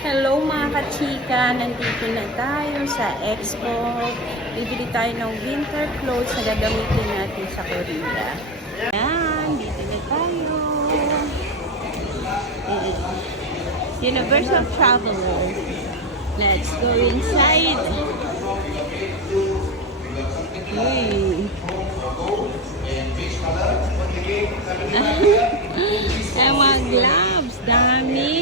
Hello mga kachika, nandito na tayo sa Expo. Bibili tayo ng winter clothes na gagamitin natin sa Korea. Yan, dito na tayo. Universal Traveler. Let's go inside. Hey. Ay, mga gloves, dami.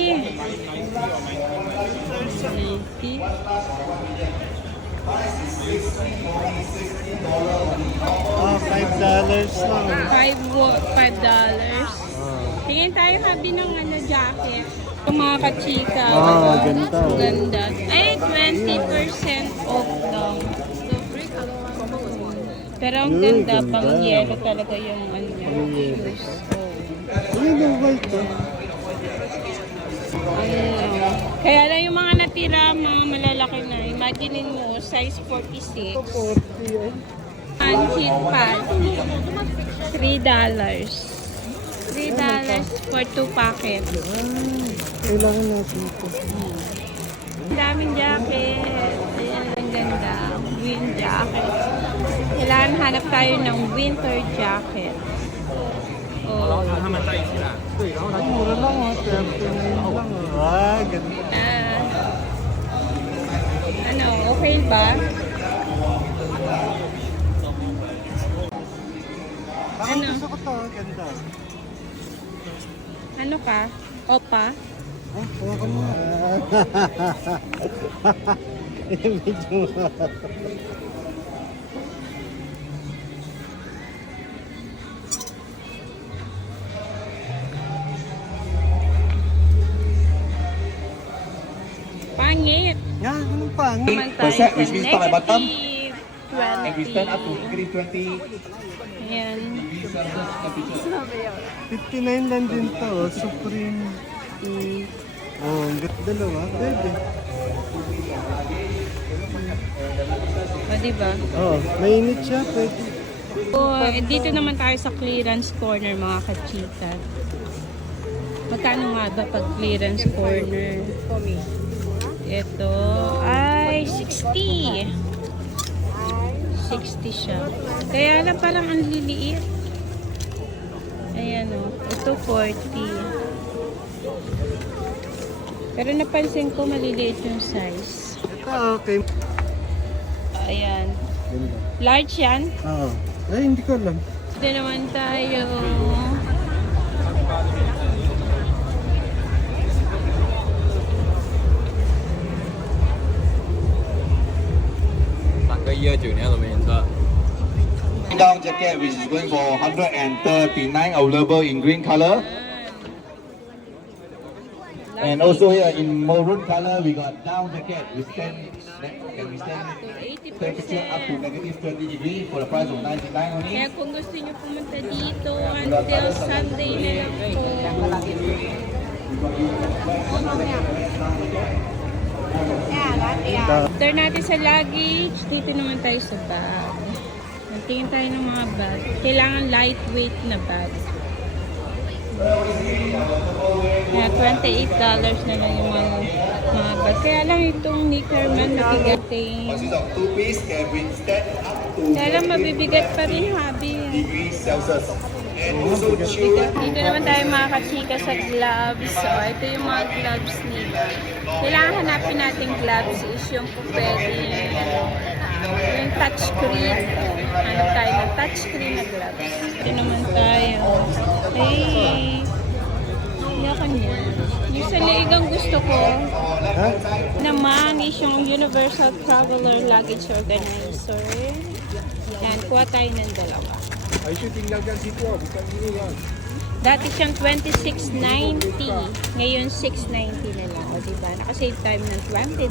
$5 lang. $5. Tingin tayo habi ng jacket. Yung mga kachika. Ganda. Ganda. Ay, 20% off daw. Pero ang ganda, pang yelo talaga yung shoes. Ano ba ito? Kaya lang yung mga natira, mga malalaki na. Imaginein mo, size 46. 40 Unfit pad. $3. $3 for 2 packets. Kailangan natin ito. Ang daming jacket. Ayan, ang ganda. Wind jacket. Kailangan hanap tayo ng winter jacket. Oh. Mura lang $39 lang. Ganda. Ano, okay ba? Ano? Gusto ko to, ganda. Ano ka? Opa? Kuha ka mo. Medyo Pangit. yan, anong pangit? Naman tayo sa which means top and bottom. And we stand up to 20. degree 20 Ayan. degrees Celsius temperature. 59 lang din to. Supreme. Ang dalawa. Pwede. O, diba? Mainit siya. Pwede. Dito naman tayo sa clearance corner, mga kachika. Magkano nga ba pag clearance corner? Ito ay 60. 60 siya. Kaya lang parang ang liliit. Ayan o. Ito 40. Pero napansin ko maliliit yung size. Ito okay. Ayan. Ganda. Large yan. Ay, hindi ko alam. Dito naman tayo. Down jacket which is going for 139 available in green color. And also here in maroon color we got down jacket which can withstand temperature up to negative 20 degrees for the price of 99 only. Kaya kung gusto nyo pumunta dito until Sunday na lang po. After natin sa luggage, dito naman tayo sa bag. Nagtingin tayo ng mga bag. Kailangan lightweight na bag. Kaya $28 na lang yung mga bag. Kaya lang itong Nickerman nabigating. Consist of 2 piece can withstand up to Kaya lang mabibigat pa rin, habi. degrees Celsius. And also shoes. Dito naman tayo mga kachika sa gloves. So, ito yung mga gloves nila. Kailangan hanapin natin gloves is yung pwede yung touchscreen. Ano tayo ng touchscreen na gloves. Dito naman tayo. Hey! Yakan yan. Yung sa liig ang gusto ko naman is yung Universal Traveler Luggage Organizer. Yan, kuha tayo ng dalawa. Dati siyang $26.90. Ngayon $6.90 na lang. O diba? Nakasave tayo ng $20.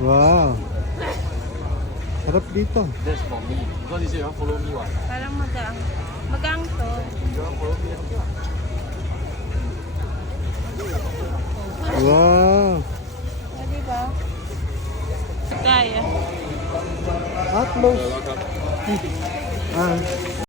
Wow. Sarap dito. That's for me. Because you say you want follow me, what? Parang magaang. Magaang to. You want follow me, okay lah. Wow. O diba? Kaya. Atmos.